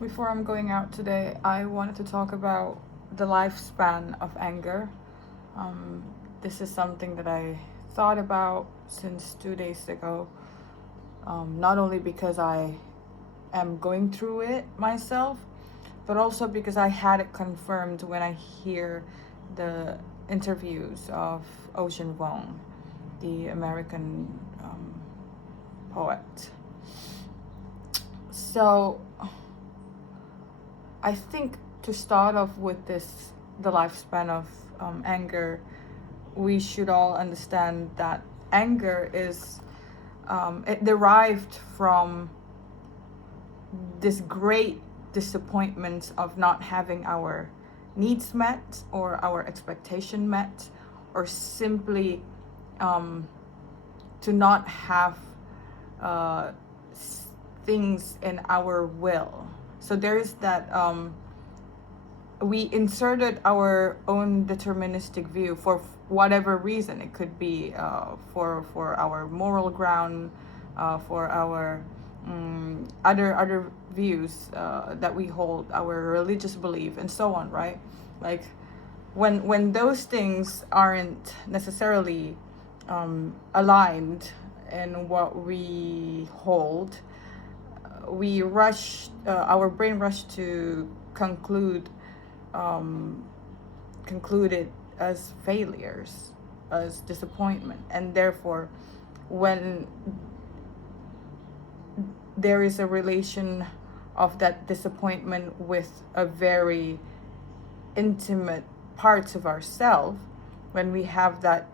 Before I'm going out today, I wanted to talk about the lifespan of anger. Um, this is something that I thought about since 2 days ago, not only because I am going through it myself, but also because I had it confirmed when I hear the interviews of Ocean Vuong, the American poet. So I think to start off with the lifespan of anger, we should all understand that anger is, it derived from this great disappointment of not having our needs met or our expectation met, or simply to not have uh, things in our will. So there is that we inserted our own deterministic view for whatever reason. It could be for our moral ground, for our other views that we hold, our religious belief, and so on. Right, like when those things aren't necessarily aligned in what we hold, we rush, our brain rush to um, conclude it as failures, as disappointment, and therefore, when there is a relation of that disappointment with a very intimate parts of ourselves, when we have that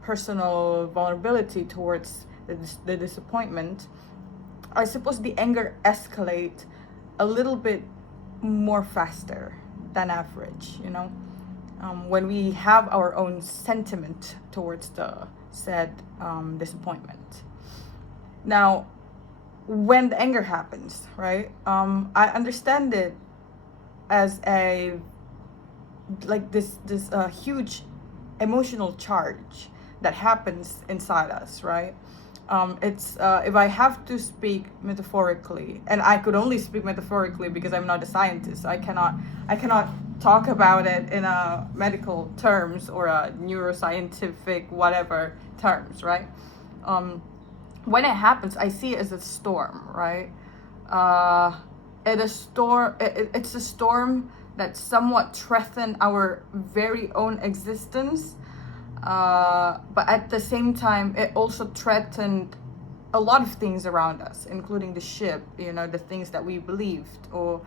personal vulnerability towards the disappointment, I suppose the anger escalate a little bit more faster than average, when we have our own sentiment towards the said disappointment. Now, when the anger happens, right? I understand it as a like this huge emotional charge that happens inside us, right? It's if I have to speak metaphorically, and I could only speak metaphorically because I'm not a scientist. I cannot talk about it in a medical terms or a neuroscientific whatever terms, right? Um, when it happens, I see it as a storm, right? Uh, it's a storm that somewhat threatened our very own existence, but at the same time, it also threatened a lot of things around us, including the ship, the things that we believed, or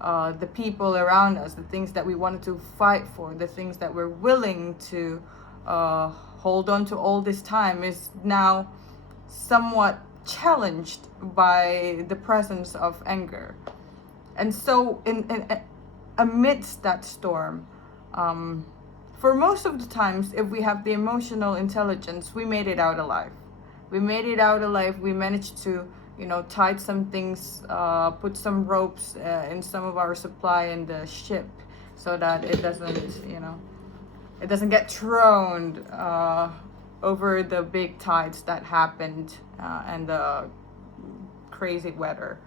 the people around us, the things that we wanted to fight for, the things that we're willing to hold on to all this time is now somewhat challenged by the presence of anger. And so, in amidst that storm, for most of the times, if we have the emotional intelligence, we made it out alive. We made it out alive. We managed to, tie some things, put some ropes in some of our supply in the ship, so that it doesn't get thrown over the big tides that happened and the crazy weather.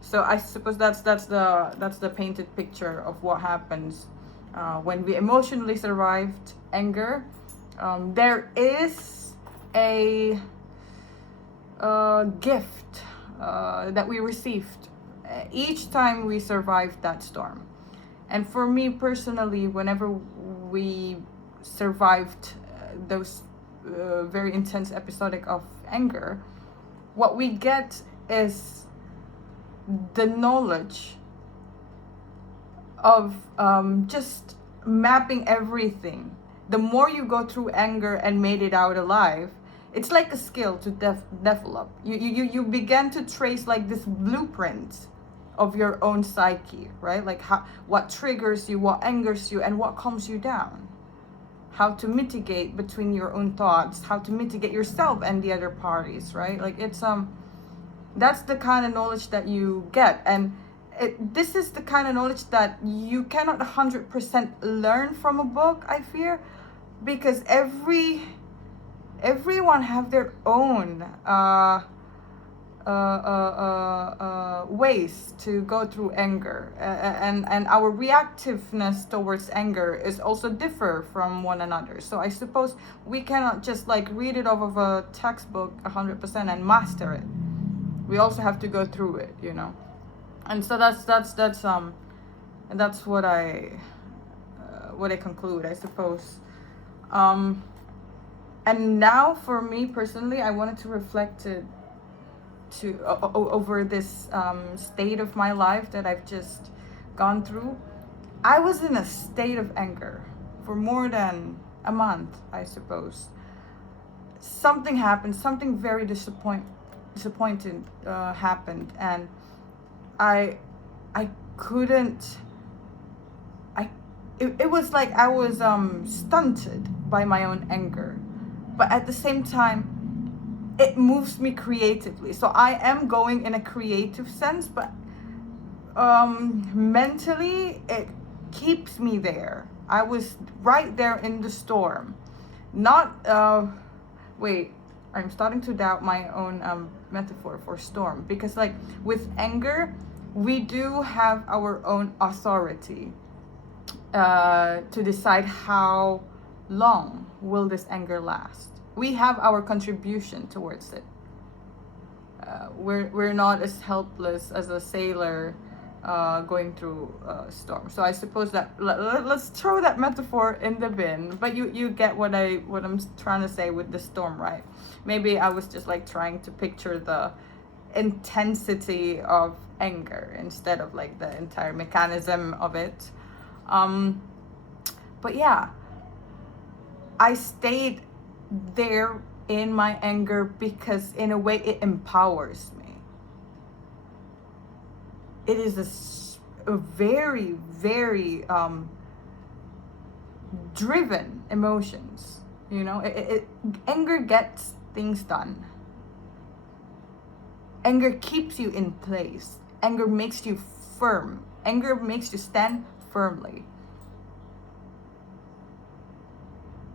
So I suppose that's the painted picture of what happens when we emotionally survived anger. There is a gift that we received each time we survived that storm. And for me personally, whenever we survived those very intense episodic of anger, what we get is the knowledge of just mapping everything. The more you go through anger and made it out alive, it's like a skill to develop. You begin to trace like this blueprint of your own psyche, right? Like what triggers you, what angers you, and what calms you down. How to mitigate between your own thoughts, how to mitigate yourself and the other parties, right? Like it's that's the kind of knowledge that you get. And this is the kind of knowledge that you cannot 100% learn from a book, I fear, because everyone have their own ways to go through anger, and our reactiveness towards anger is also differ from one another. So I suppose we cannot just like read it off of a textbook 100% and master it. We also have to go through it, you know. And so that's what I conclude, I suppose. And now for me personally, I wanted to reflect over this state of my life that I've just gone through. I was in a state of anger for more than a month, I suppose. Something happened, something very disappointing happened, and I couldn't. It was like I was stunted by my own anger, but at the same time, it moves me creatively. So I am going in a creative sense, but mentally it keeps me there. I was right there in the storm. Not wait, I'm starting to doubt my own metaphor for storm, because like with anger, we do have our own authority to decide how long will this anger last. We have our contribution towards it. We're not as helpless as a sailor going through a storm. So I suppose that let's throw that metaphor in the bin. But you get what I'm trying to say with the storm, right? Maybe I was just like trying to picture the intensity of anger instead of like the entire mechanism of it. But yeah, I stayed there in my anger because in a way it empowers me. It is a very, very driven emotions, you know. Anger gets things done. Anger keeps you in place. Anger makes you firm. Anger makes you stand firmly.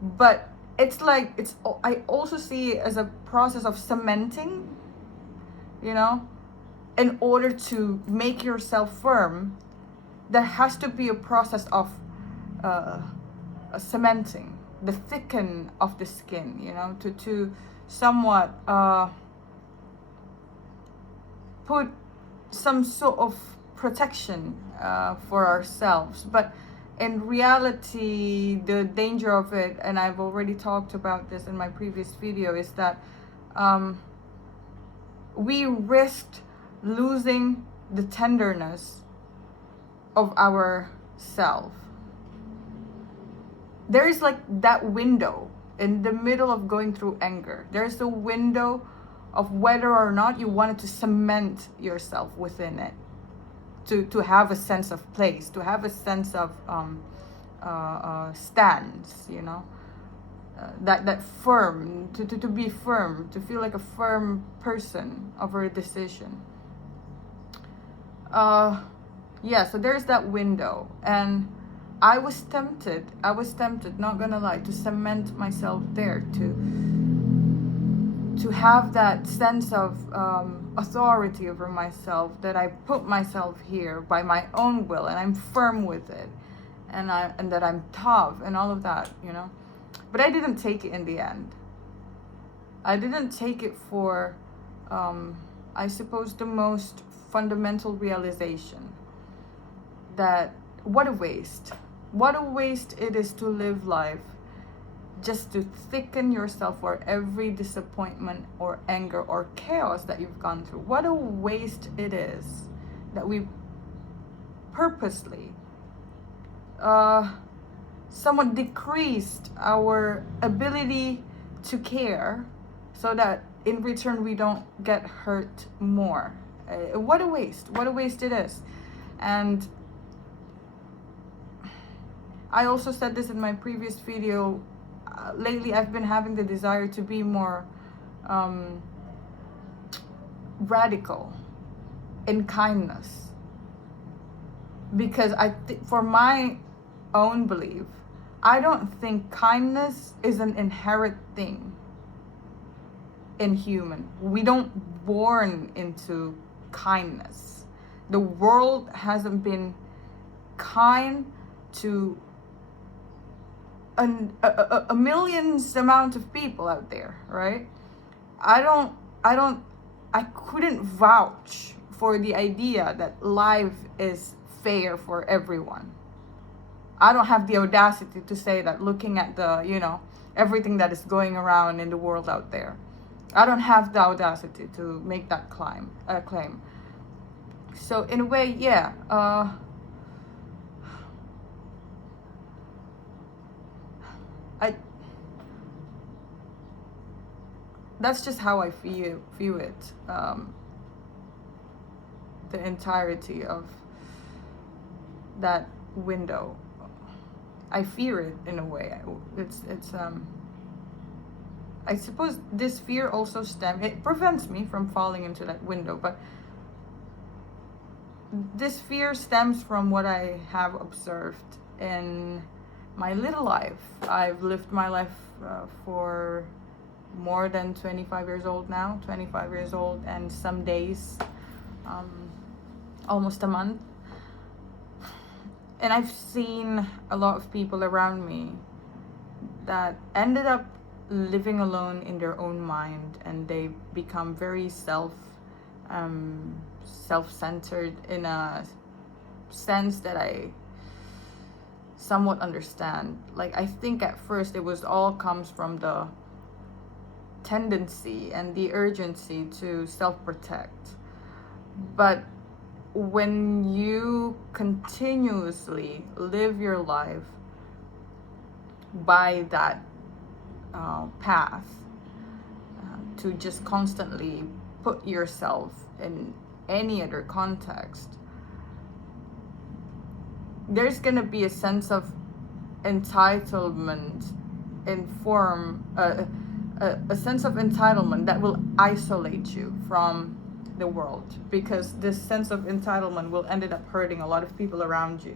But it's like I also see it as a process of cementing, you know. In order to make yourself firm, there has to be a process of a cementing, the thicken of the skin, you know, to somewhat put some sort of protection for ourselves. But in reality, the danger of it, and I've already talked about this in my previous video, is that we risked losing the tenderness of our self. There is like that window in the middle of going through anger. There's a window of whether or not you wanted to cement yourself within it, to have a sense of place, to have a sense of stance, you know, that firm, to be firm, to feel like a firm person over a decision. Yeah, so there's that window, and I was tempted, not gonna lie, to cement myself there, to have that sense of authority over myself, that I put myself here by my own will and I'm firm with it, and that I'm tough and all of that, you know. But I didn't take it in the end. I didn't take it for I suppose the most fundamental realization that what a waste it is to live life just to thicken yourself for every disappointment or anger or chaos that you've gone through. What a waste it is that we purposely somewhat decreased our ability to care, so that in return we don't get hurt more. What a waste it is. And I also said this in my previous video, lately I've been having the desire to be more radical in kindness, because for my own belief, I don't think kindness is an inherent thing in human. We don't born into kindness. The world hasn't been kind to a millions amount of people out there, right? I couldn't vouch for the idea that life is fair for everyone. I don't have the audacity to say that, looking at the, everything that is going around in the world out there. I don't have the audacity to make that claim. So in a way, yeah, that's just how I view it. The entirety of that window, I fear it in a way. It's I suppose this fear also it prevents me from falling into that window, but this fear stems from what I have observed in my little life. I've lived my life for more than 25 years old now, 25 years old and some days, almost a month. And I've seen a lot of people around me that ended up living alone in their own mind, and they become very self-centered in a sense that I somewhat understand. Like, I think at first it was all comes from the tendency and the urgency to self-protect. But when you continuously live your life by that path, to just constantly put yourself in any other context, there's gonna be a sense of entitlement a sense of entitlement that will isolate you from the world, because this sense of entitlement will end up hurting a lot of people around you.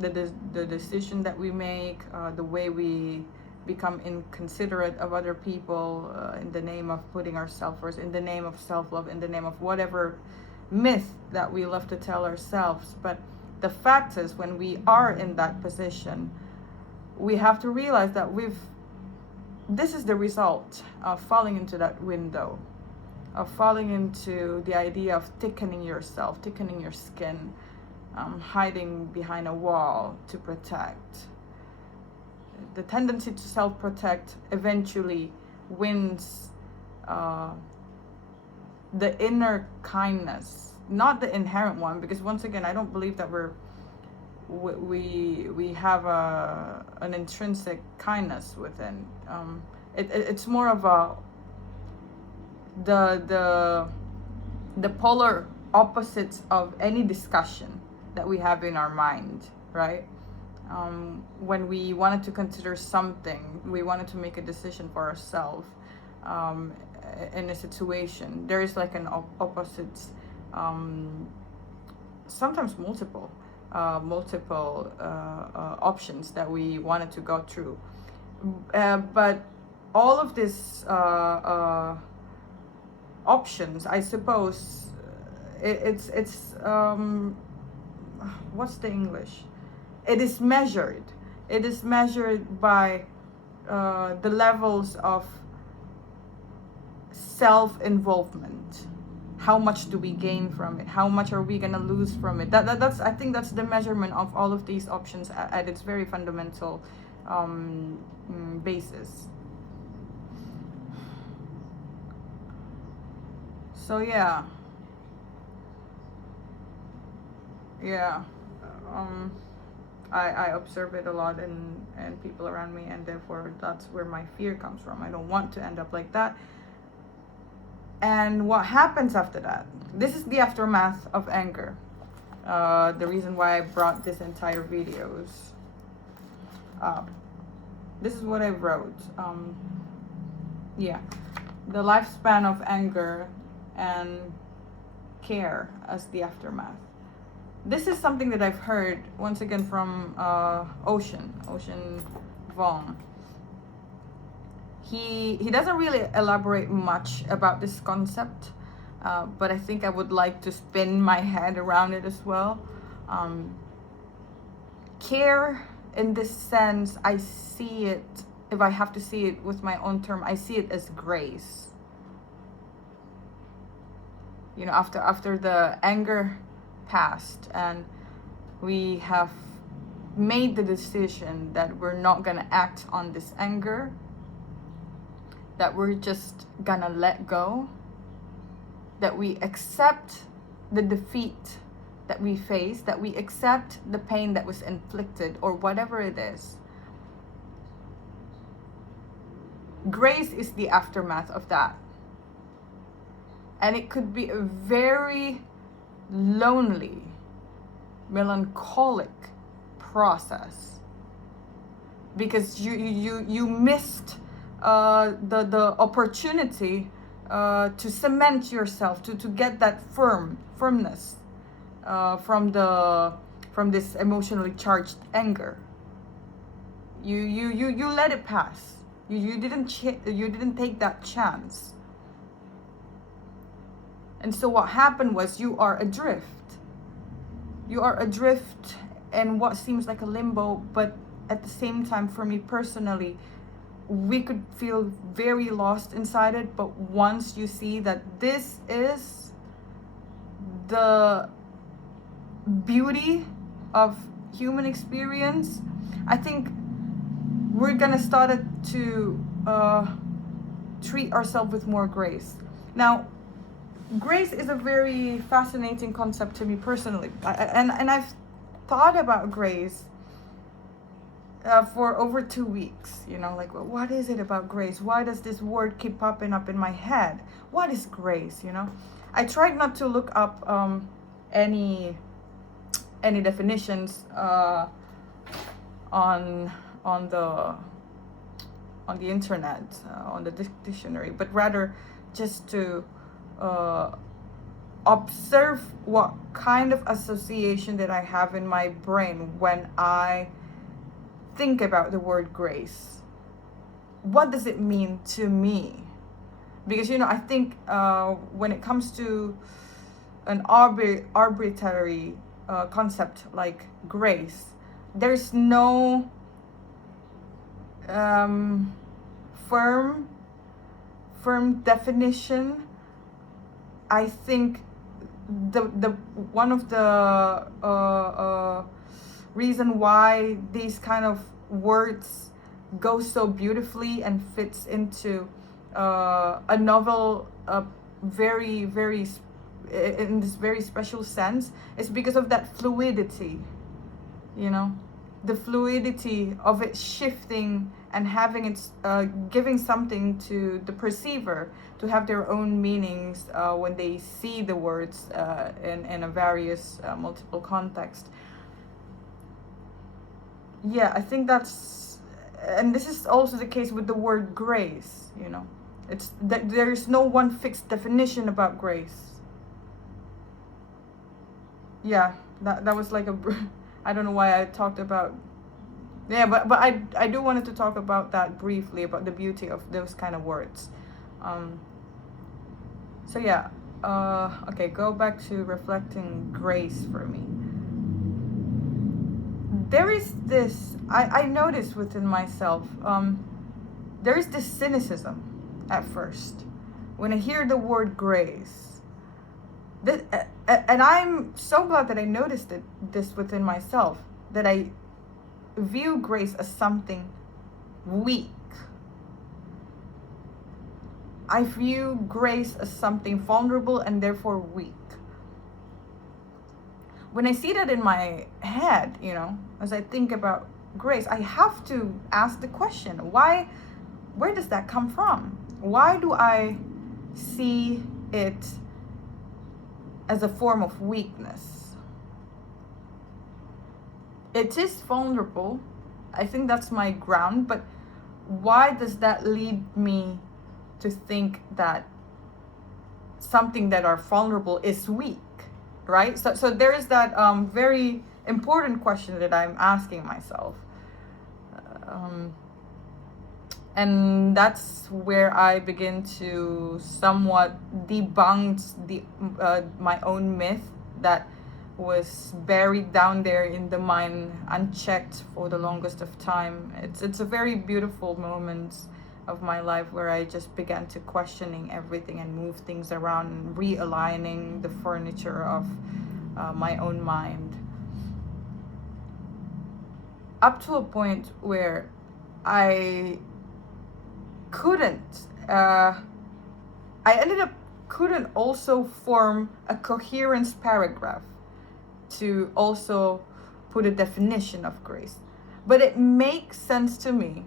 The decision that we make, the way we become inconsiderate of other people, in the name of putting ourselves first, in the name of self-love, in the name of whatever myth that we love to tell ourselves. But the fact is, when we are in that position, we have to realize that this is the result of falling into that window, of falling into the idea of thickening yourself, thickening your skin, hiding behind a wall to protect. The tendency to self-protect eventually wins the inner kindness, not the inherent one, because once again, I don't believe that we have an intrinsic kindness within. It's more of the polar opposites of any discussion that we have in our mind, right? When we wanted to consider something, we wanted to make a decision for ourselves in a situation, there is like an opposites, sometimes multiple options that we wanted to go through, but all of these options, I suppose, it's what's the English? It is measured by the levels of self-involvement. How much do we gain from it? How much are we gonna lose from it? That's I think that's the measurement of all of these options at its very fundamental basis. So yeah, I observe it a lot in people around me, and therefore that's where my fear comes from. I don't want to end up like that. And what happens after that? This is the aftermath of anger. The reason why I brought this entire videos up. This is what I wrote. The lifespan of anger and care as the aftermath. This is something that I've heard once again from Ocean Vuong. he doesn't really elaborate much about this concept, but I think I would like to spin my head around it as well. Care, in this sense, I see it, if I have to see it with my own term, I see it as grace. You know, after the anger passed and we have made the decision that we're not gonna act on this anger, that we're just gonna let go, that we accept the defeat that we face, that we accept the pain that was inflicted or whatever it is. Grace is the aftermath of that. And it could be a very lonely, melancholic process, because you missed the opportunity to cement yourself, to get that firmness from this emotionally charged anger. You let it pass. You didn't take that chance. And so what happened was you are adrift. You are adrift in what seems like a limbo, but at the same time, for me personally, we could feel very lost inside it. But once you see that this is the beauty of human experience, I think we're gonna start to treat ourselves with more grace. Now, grace is a very fascinating concept to me personally, and I've thought about grace for over 2 weeks. You know, like, what is it about grace? Why does this word keep popping up in my head? What is grace? You know, I tried not to look up any definitions on the internet, on the dictionary, but rather just to observe what kind of association that I have in my brain when I think about the word grace. What does it mean to me? Because, you know, I think when it comes to an arbitrary concept like grace, there's no firm definition. I think the one of the reason why these kind of words go so beautifully and fits into a novel very in this very special sense is because of that fluidity. You know, the fluidity of it shifting and having its giving something to the perceiver to have their own meanings when they see the words in a various multiple context. Yeah, I think that's, and this is also the case with the word grace. You know, it's that there's no one fixed definition about grace. Yeah, that was like I don't know why I talked about. Yeah, but I do wanted to talk about that briefly, about the beauty of those kind of words. So yeah, okay, go back to reflecting grace for me. There is this, I noticed within myself, there is this cynicism at first when I hear the word grace. And I'm so glad that I noticed this within myself, that I view grace as something weak. I view grace as something vulnerable and therefore weak. When I see that in my head, you know, as I think about grace, I have to ask the question, where does that come from? Why do I see it as a form of weakness? It is vulnerable. I think that's my ground, but why does that lead me to think that something that are vulnerable is weak, right? So there is that very important question that I'm asking myself. And that's where I begin to somewhat debunk my own myth that was buried down there in the mind, unchecked for the longest of time. It's a very beautiful moment of my life where I just began to questioning everything and move things around, realigning the furniture of my own mind, up to a point where I couldn't I ended up couldn't also form a coherent paragraph to also put a definition of grace. But it makes sense to me.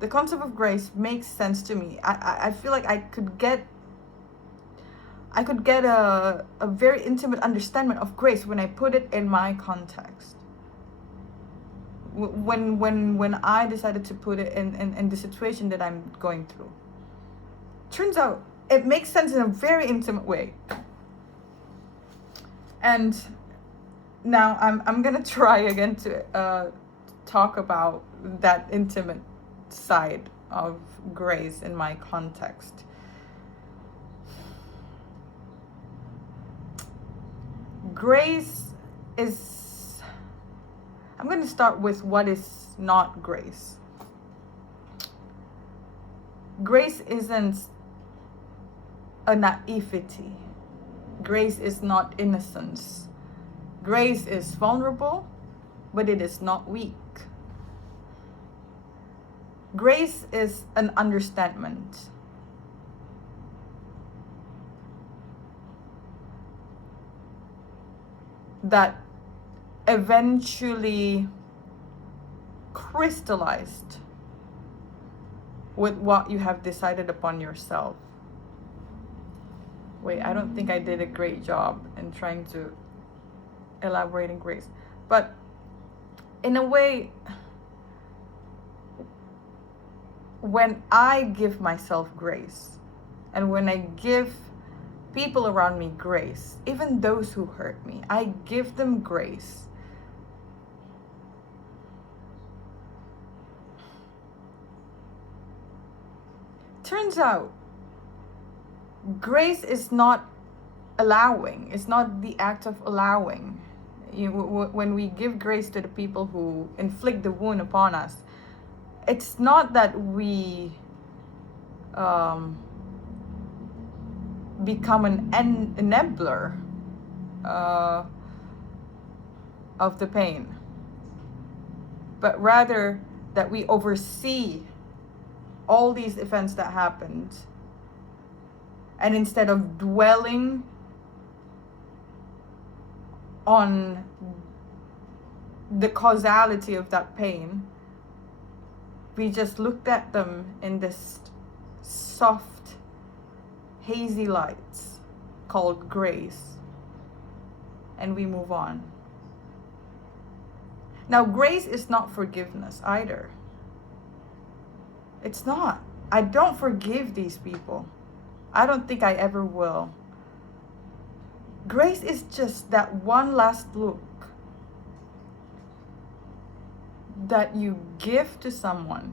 The concept of grace makes sense to me. I feel like I could get a very intimate understanding of grace when I put it in my context. When I decided to put it in the situation that I'm going through. Turns out it makes sense in a very intimate way. And now I'm gonna try again to talk about that intimate side of grace in my context. Grace is, I'm going to start with what is not grace. Grace isn't a naivety. Grace is not innocence. Grace is vulnerable, but it is not weak. Grace is an understandment. That eventually crystallized with what you have decided upon yourself. Wait, I don't think I did a great job in trying to elaborate in grace. But in a way, when I give myself grace, and when I give people around me grace, even those who hurt me, I give them grace. Turns out, grace is not allowing. It's not the act of allowing. When we give grace to the people who inflict the wound upon us, it's not that we become an enabler of the pain, but rather that we oversee all these events that happened, and instead of dwelling on the causality of that pain, we just looked at them in this soft, hazy lights called grace, and we move on. Now, grace is not forgiveness either. It's not. I don't forgive these people. I don't think I ever will. Grace is just that one last look that you give to someone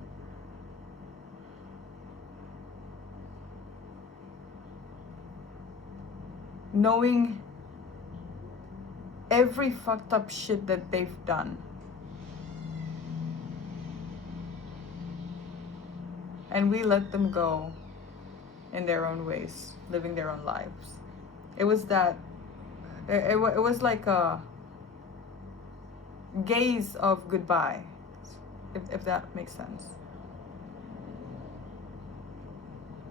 knowing every fucked up shit that they've done. And we let them go in their own ways, living their own lives. It was that, it was like a gaze of goodbye, if that makes sense.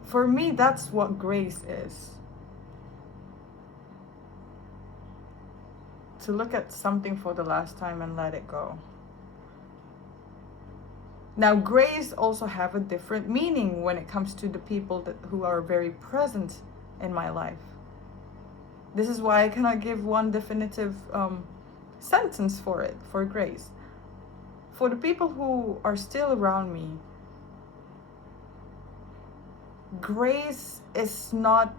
For me, that's what grace is. To look at something for the last time and let it go. Now, grace also have a different meaning when it comes to the people who are very present in my life. This is why I cannot give one definitive sentence for it, for grace. For the people who are still around me, grace is not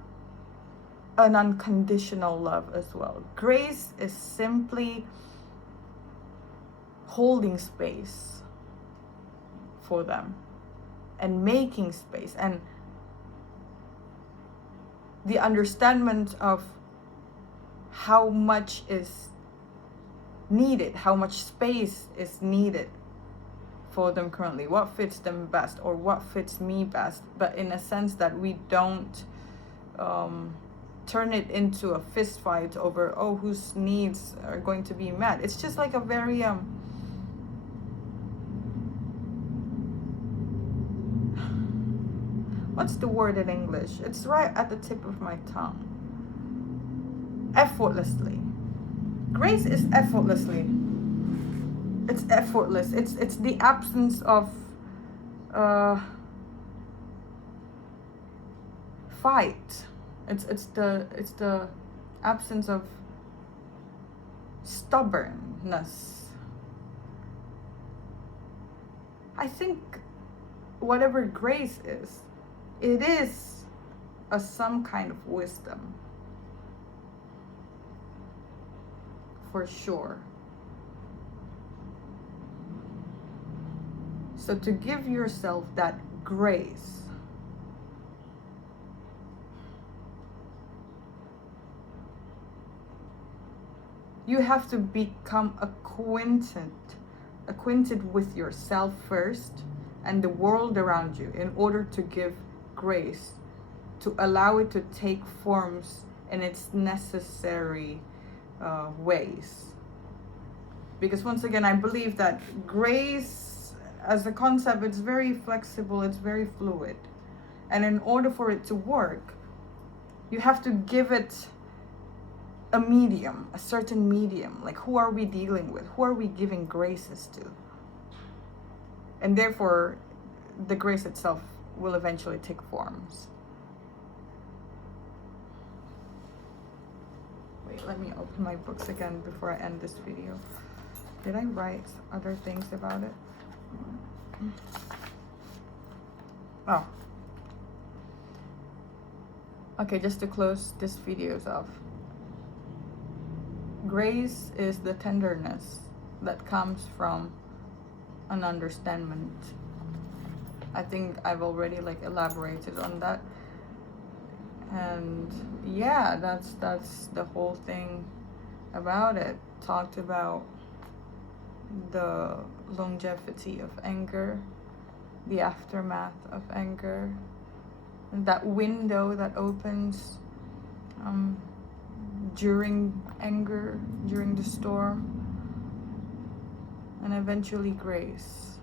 an unconditional love as well. Grace is simply holding space for them. and making space, and the understanding of how much is needed, how much space is needed for them currently, what fits them best or what fits me best, but in a sense that we don't turn it into a fist fight over, oh, whose needs are going to be met. It's just like a very what's the word in English? It's right at the tip of my tongue. Effortlessly. Grace is effortlessly. It's effortless. It's the absence of fight. It's the absence of stubbornness. I think whatever grace is, it is some kind of wisdom, for sure. So to give yourself that grace, you have to become acquainted with yourself first and the world around you in order to give grace, to allow it to take forms in its necessary ways. Because once again, I believe that grace as a concept, it's very flexible, it's very fluid. And in order for it to work, you have to give it a medium, a certain medium. Like, who are we dealing with? Who are we giving graces to? And therefore, the grace itself will eventually take forms. Wait, let me open my books again before I end this video. Did I write other things about it? Oh. Okay, just to close this video off. Grace is the tenderness that comes from an understanding. I think I've already elaborated on that. And yeah, that's the whole thing about it. Talked about the longevity of anger, the aftermath of anger, that window that opens during anger, during the storm, and eventually grace.